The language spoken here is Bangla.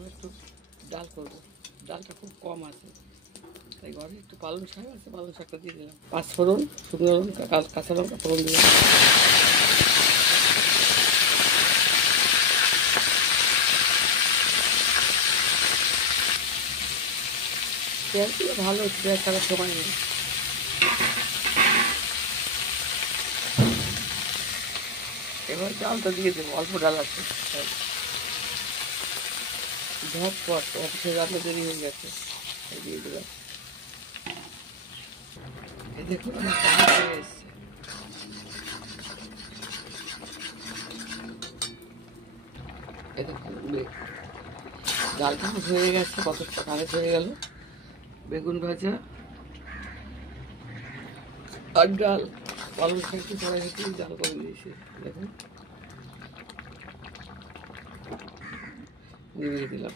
আমি একটু ডাল করবো, ডালটা খুব কম আছে, তাই ঘরে একটু পালং শাক আছে, পালং শাকটা দিয়ে দিলাম। 5 ফোড়ন, শুকনো লঙ্কা, কাঁচা লঙ্কা ফোড়ন দিলাম। পেঁয়াজ দিলে ভালো, পেঁয়াজ ছাড়ার সময় নেই। এবার ডালটা দিয়ে দেবো, অল্প ডাল আছে, ঝটপট অফিসে রান্না দেরি হয়ে গেছে, দিয়ে দিলাম। এই দেখুন আমার ডাল হয়ে এসছে। এই দেখুন ডালটা হয়ে গেছে, কতটা কারেন্ট হয়ে গেল। বেগুন ভাজা আর ডাল, পালং শাকটি কড়াই থেকে ডাল করে দিয়েছি। দেখুন নিভিয়ে দিলাম।